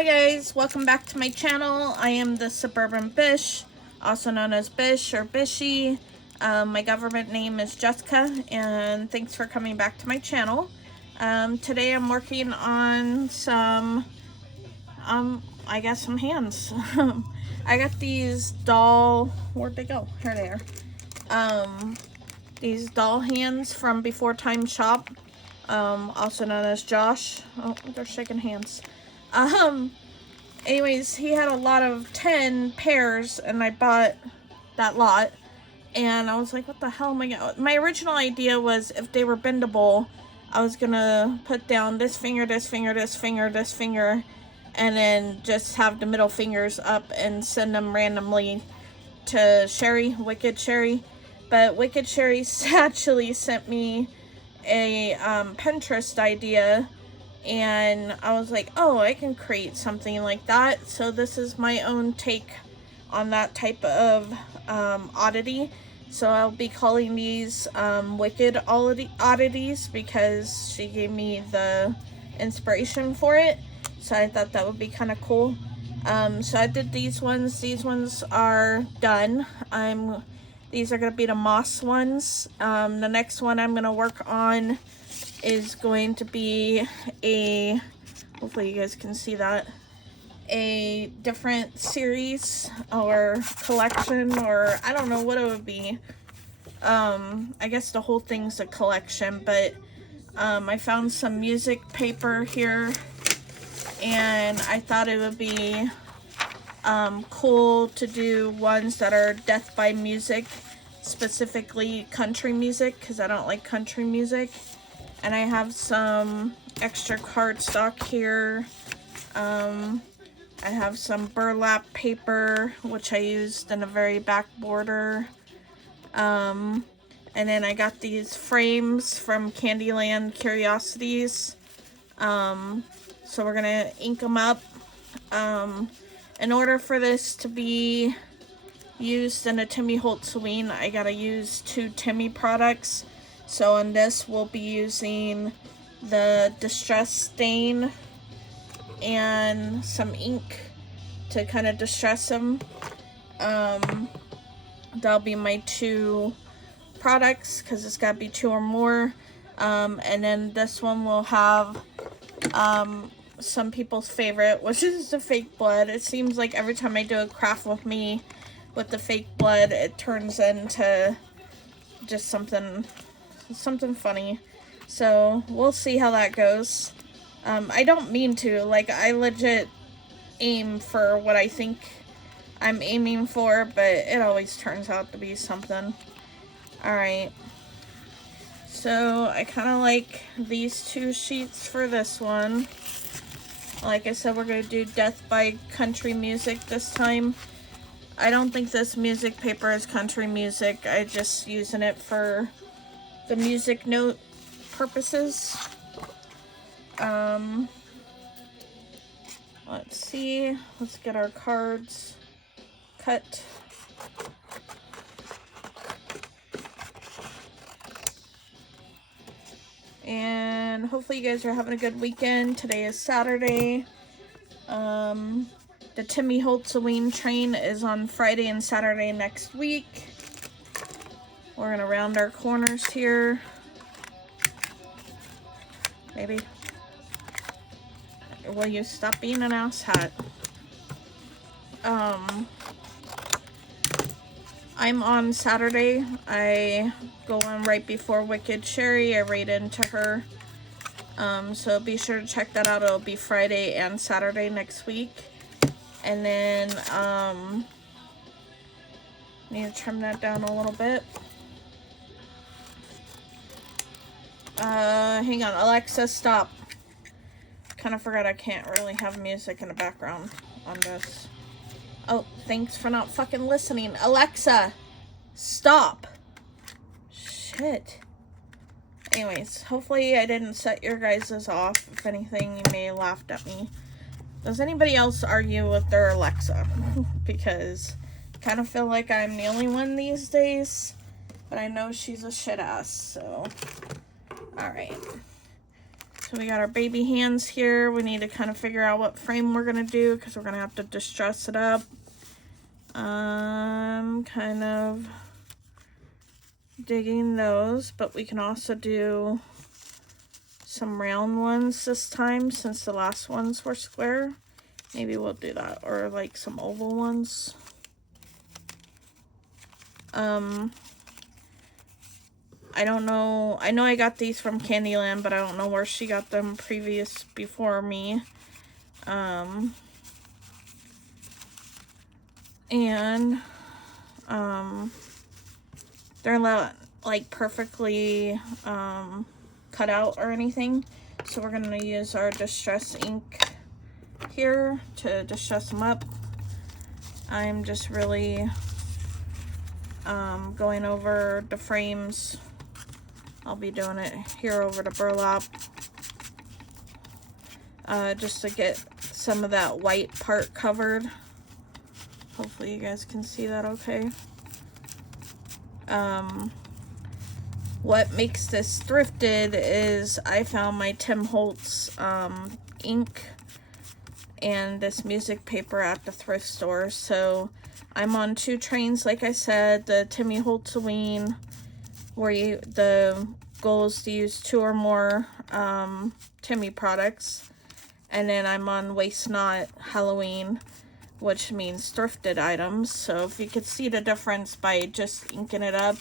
Hi guys, welcome back to my channel. I am the Suburban Bish, also known as Bish or Bishy. My government name is Jessica, and thanks for coming back to my channel. Today I'm working on some, I got some hands. I got these doll, where'd they go? Here they are. These doll hands from Before Time Shop, also known as Josh. Oh, they're shaking hands. Anyways, he had a lot of 10 pairs, and I bought that lot, and I was like, what the hell am I gonna... My original idea was, if they were bendable, I was gonna put down this finger, this finger, this finger, this finger, and then just have the middle fingers up and send them randomly to Sherry, Wicked Sherry. But Wicked Sherry actually sent me a Pinterest idea, and I was like, oh, I can create something like that. So this is my own take on that type of oddity. So I'll be calling these Wicked Oddities because she gave me the inspiration for it. So I thought that would be kind of cool. So I did these ones. These ones are done. These are going to be the moss ones. The next one I'm going to work on is going to be a, hopefully you guys can see that, a different series or collection, or I don't know what it would be. I guess the whole thing's a collection, but I found some music paper here, and I thought it would be cool to do ones that are death by music, specifically country music, because I don't like country music. And I have some extra cardstock here. I have some burlap paper, which I used in a very back border. And then I got these frames from Candyland Curiosities. So we're gonna ink them up. In order for this to be used in a Timmy Holtzaween, I gotta use 2 Timmy products. So in this, we'll be using the Distress Stain and some ink to kind of distress them. That'll be my 2 products, because it's got to be 2 or more. And then this one will have some people's favorite, which is the fake blood. It seems like every time I do a craft with me with the fake blood, it turns into just something funny. So we'll see how that goes. I don't mean to, like, I legit aim for what I think I'm aiming for, but it always turns out to be something. Alright, so I kind of like these 2 sheets for this one. Like I said, we're going to do Death by Country Music this time. I don't think this music paper is country music. I'm just using it for the music note purposes. Let's see. Let's get our cards cut. And hopefully you guys are having a good weekend. Today is Saturday. The Timmy Holtzaween train is on Friday and Saturday next week. We're going to round our corners here. Maybe. Will you stop being an ass hat? I'm on Saturday. I go on right before Wicked Sherry. I raid into her. So be sure to check that out. It'll be Friday and Saturday next week. And then, need to trim that down a little bit. Hang on, Alexa, stop. Kind of forgot I can't really have music in the background on this. Oh, thanks for not fucking listening. Alexa, stop. Shit. Anyways, hopefully I didn't set your guys' off. If anything, you may have laughed at me. Does anybody else argue with their Alexa? Because I kind of feel like I'm the only one these days. But I know she's a shit ass, so... Alright. So we got our baby hands here. We need to kind of figure out what frame we're gonna do because we're gonna have to distress it up. Kind of digging those, but we can also do some round ones this time since the last ones were square. Maybe we'll do that, or like some oval ones. I don't know. I know I got these from Candyland, but I don't know where she got them before me. They're not like perfectly cut out or anything. So we're gonna use our distress ink here to distress them up. I'm just really going over the frames. I'll be doing it here over the burlap, just to get some of that white part covered. Hopefully you guys can see that okay. What makes this thrifted is I found my Tim Holtz ink and this music paper at the thrift store. So I'm on 2 trains, like I said, the Timmy Holtzaween, where the goal is to use 2 or more Timmy products. And then I'm on Waste Not Halloween, which means thrifted items. So if you could see the difference by just inking it up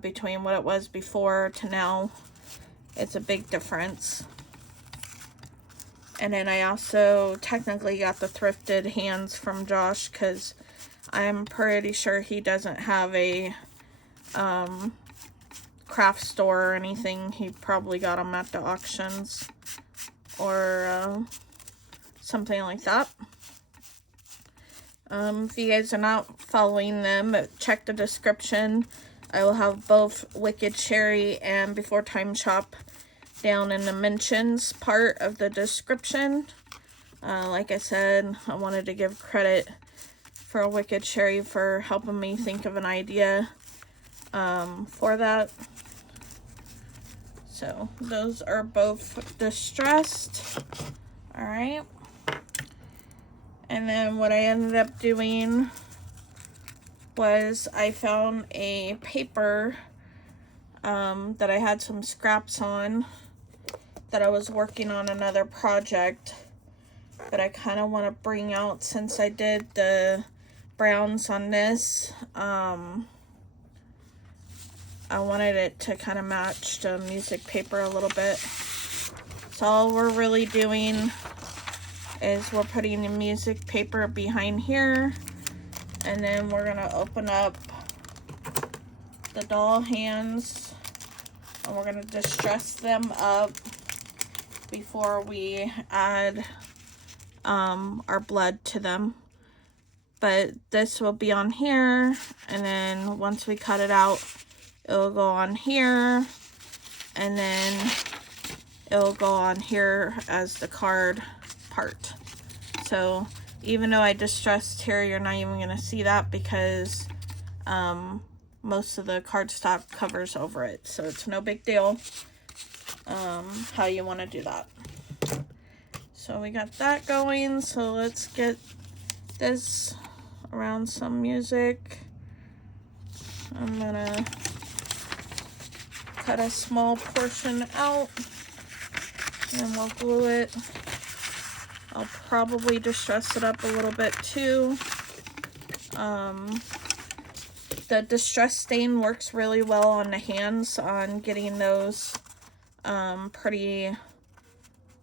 between what it was before to now, it's a big difference. And then I also technically got the thrifted hands from Josh because I'm pretty sure he doesn't have a craft store or anything. He probably got them at the auctions or something like that. If you guys are not following them, check the description. I will have both Wicked Cherry and Before Time Shop down in the mentions part of the description. Like I said, I wanted to give credit for Wicked Cherry for helping me think of an idea for that. So those are both distressed. All right. And then what I ended up doing was I found a paper that I had some scraps on that I was working on another project that I kind of want to bring out since I did the browns on this. I wanted it to kind of match the music paper a little bit. So all we're really doing is we're putting the music paper behind here, and then we're gonna open up the doll hands and we're gonna distress them up before we add our blood to them. But this will be on here, and then once we cut it out, it'll go on here, and then it'll go on here as the card part. So even though I distressed here, you're not even going to see that because most of the cardstock covers over it. So it's no big deal how you want to do that. So we got that going. So let's get this around some music. I'm going to cut a small portion out and we'll glue it. I'll probably distress it up a little bit too. The distress stain works really well on the hands on getting those pretty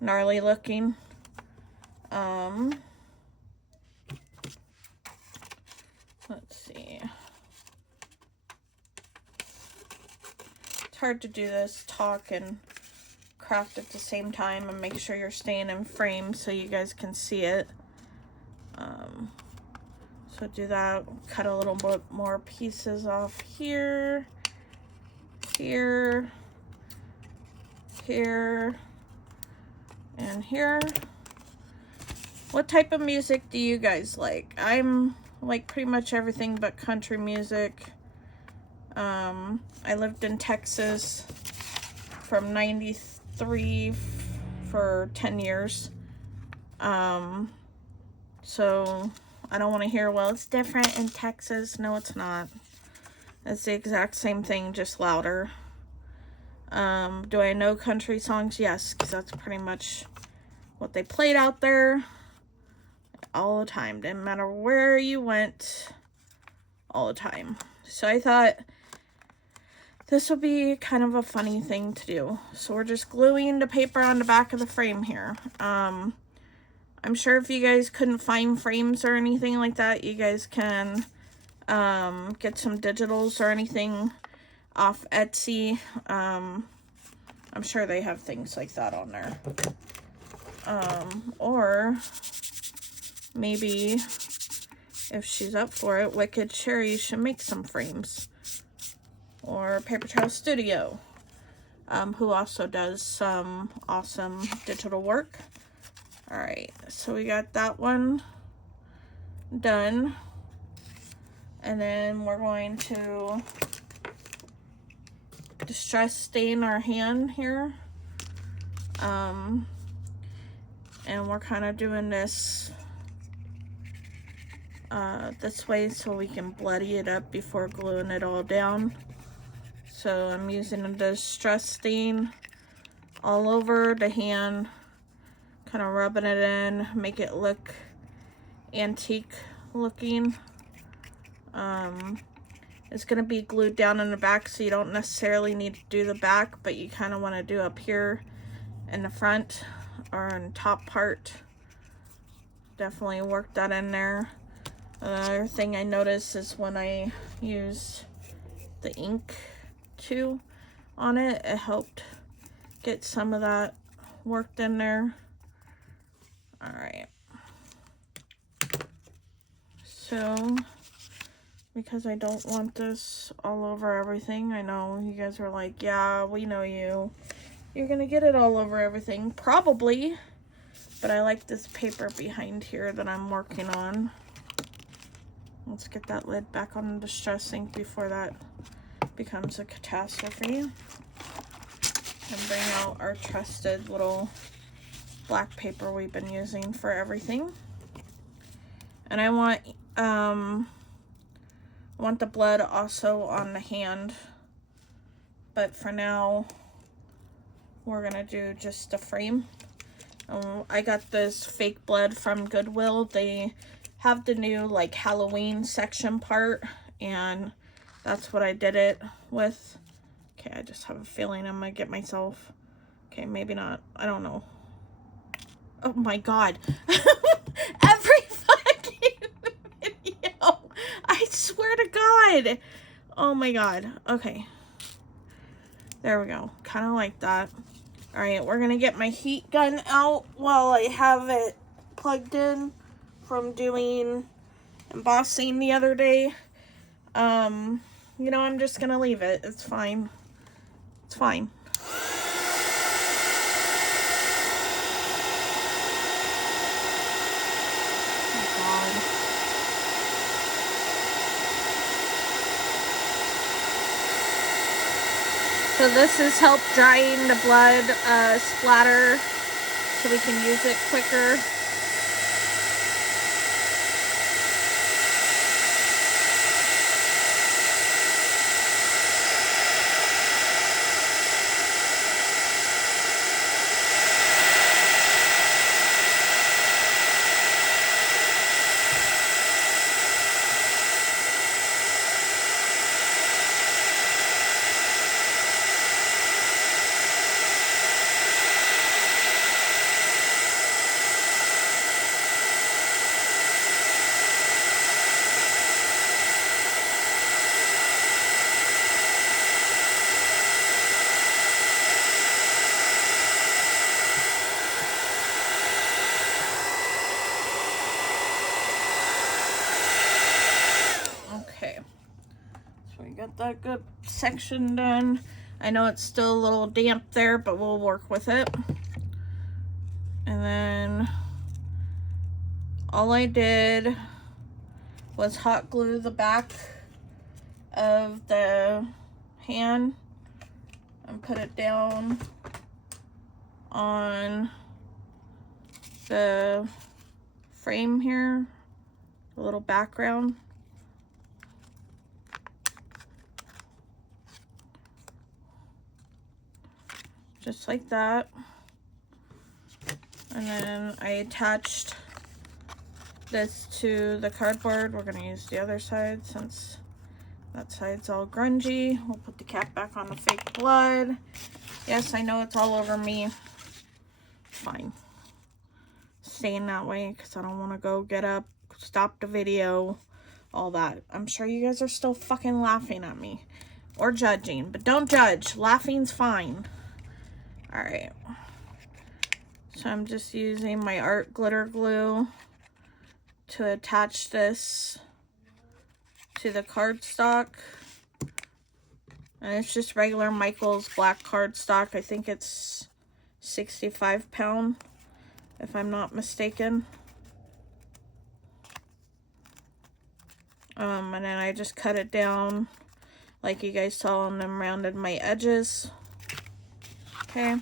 gnarly looking. Let's see. It's hard to do this, talk and craft at the same time, and make sure you're staying in frame so you guys can see it. So do that. Cut a little bit more pieces off here, here, here, and here. What type of music do you guys like? I'm like pretty much everything but country music. I lived in Texas from 93 3 for 10 years. So I don't want to hear, well, it's different in Texas. No, it's not. It's the exact same thing, just louder. Do I know country songs? Yes, because that's pretty much what they played out there all the time. Didn't matter where you went, all the time. So I thought this would be kind of a funny thing to do. So we're just gluing the paper on the back of the frame here. I'm sure if you guys couldn't find frames or anything like that, you guys can get some digitals or anything off Etsy. I'm sure they have things like that on there. Or maybe if she's up for it, Wicked Cherry should make some frames. Or Paper Trail Studio, who also does some awesome digital work. Alright, so we got that one done. And then we're going to distress stain our hand here. And we're kind of doing this this way so we can bloody it up before gluing it all down. So I'm using a distress stain all over the hand, kind of rubbing it in, make it look antique looking. It's going to be glued down in the back, so you don't necessarily need to do the back, but you kind of want to do up here in the front or in the top part. Definitely work that in there. Another thing I noticed is when I use the ink too on it, it helped get some of that worked in there. Alright, so because I don't want this all over everything, I know you guys are like, yeah, we know you're gonna get it all over everything, probably, but I like this paper behind here that I'm working on. Let's get that lid back on the distress ink before that becomes a catastrophe. And bring out our trusted little black paper we've been using for everything. And I want the blood also on the hand, but for now we're gonna do just the frame. I got this fake blood from Goodwill. They have the new like Halloween section part, and that's what I did it with. Okay, I just have a feeling I'm gonna get myself, okay, maybe not, I don't know. Oh my god. Every fucking video, I swear to god. Oh my god. Okay, there we go, kind of like that. All right, we're gonna get my heat gun out while I have it plugged in from doing embossing the other day. You know, I'm just gonna leave it. It's fine. It's fine. Oh god. So this has helped drying the blood splatter so we can use it quicker. Got that good section done. I know it's still a little damp there, but we'll work with it. And then all I did was hot glue the back of the hand and put it down on the frame here, a little background. Just like that. And then I attached this to the cardboard. We're gonna use the other side since that side's all grungy. We'll put the cap back on the fake blood. Yes, I know it's all over me. Fine. Staying that way because I don't want to go get up, stop the video, all that. I'm sure you guys are still fucking laughing at me or judging, but don't judge. Laughing's fine. All right. So I'm just using my art glitter glue to attach this to the cardstock. And it's just regular Michael's black cardstock. I think it's 65 pound, if I'm not mistaken. And then I just cut it down like you guys saw, and then rounded my edges. Okay.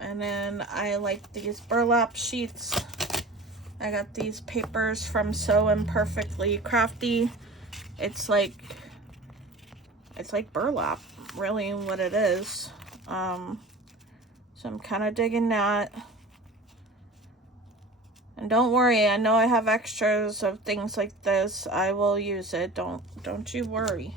And then I like these burlap sheets. I got these papers from So Imperfectly Crafty. It's like burlap, really, what it is. So I'm kind of digging that. And don't worry, I know I have extras of things like this. I will use it. Don't you worry.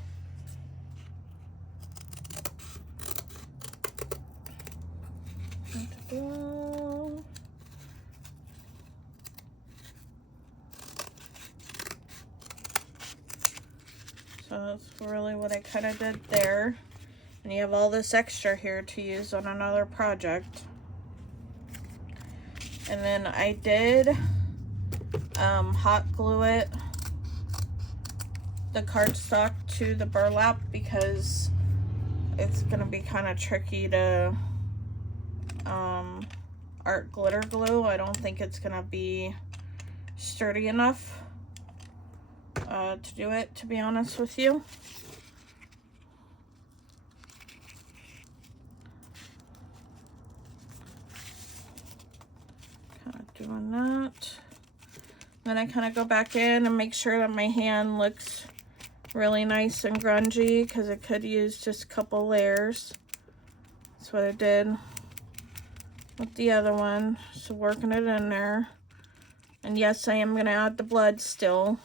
So that's really what I kind of did there. And you have all this extra here to use on another project. And then I did hot glue it, the cardstock to the burlap, because it's going to be kind of tricky to art glitter glue. I don't think it's going to be sturdy enough to do it, to be honest with you. Kind of doing that. Then I kind of go back in and make sure that my hand looks really nice and grungy, because it could use just a couple layers. That's what I did with the other one. So working it in there. And yes, I am going to add the blood still.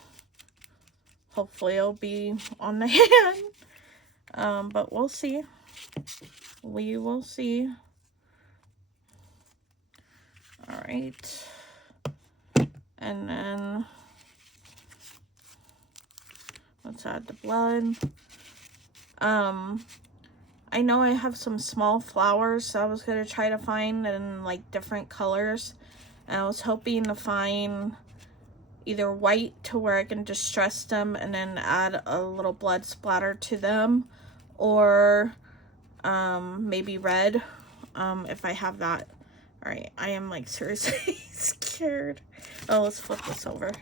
Hopefully it'll be on the hand. But we'll see. We will see. Alright. And then let's add the blood. I know I have some small flowers, so I was going to try to find in like different colors. And I was hoping to find either white to where I can distress them and then add a little blood splatter to them, or maybe red, if I have that. Alright, I am like seriously scared. Oh, let's flip this over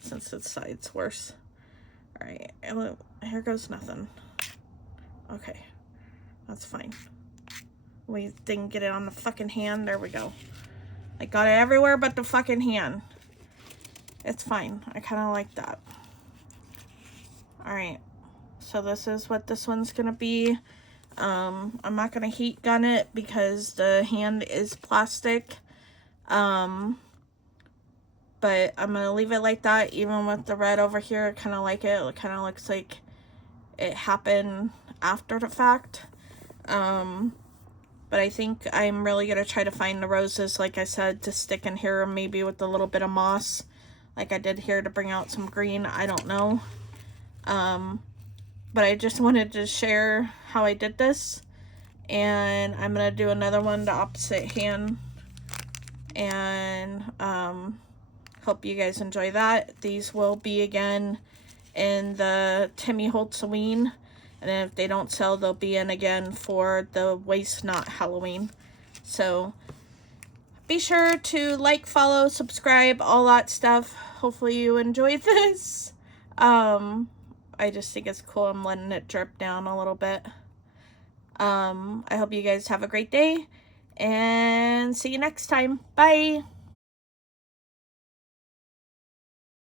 since its side's worse. Alright, here goes nothing. Okay, that's fine. We didn't get it on the fucking hand. There we go. I got it everywhere but the fucking hand. It's fine. I kind of like that. Alright, so this is what this one's gonna be. I'm not gonna heat gun it because the hand is plastic. But I'm gonna leave it like that, even with the red over here. I kind of like it. It kind of looks like it happened after the fact. But I think I'm really gonna try to find the roses, like I said, to stick in here, maybe with a little bit of moss, like I did here, to bring out some green. I don't know. But I just wanted to share how I did this. And I'm going to do another one the opposite hand. And hope you guys enjoy that. These will be again in the Timmy Holtzaween. And then if they don't sell, they'll be in again for the Waste Not Halloween. So be sure to like, follow, subscribe, all that stuff. Hopefully you enjoyed this. I just think it's cool. I'm letting it drip down a little bit. I hope you guys have a great day, And see you next time. Bye.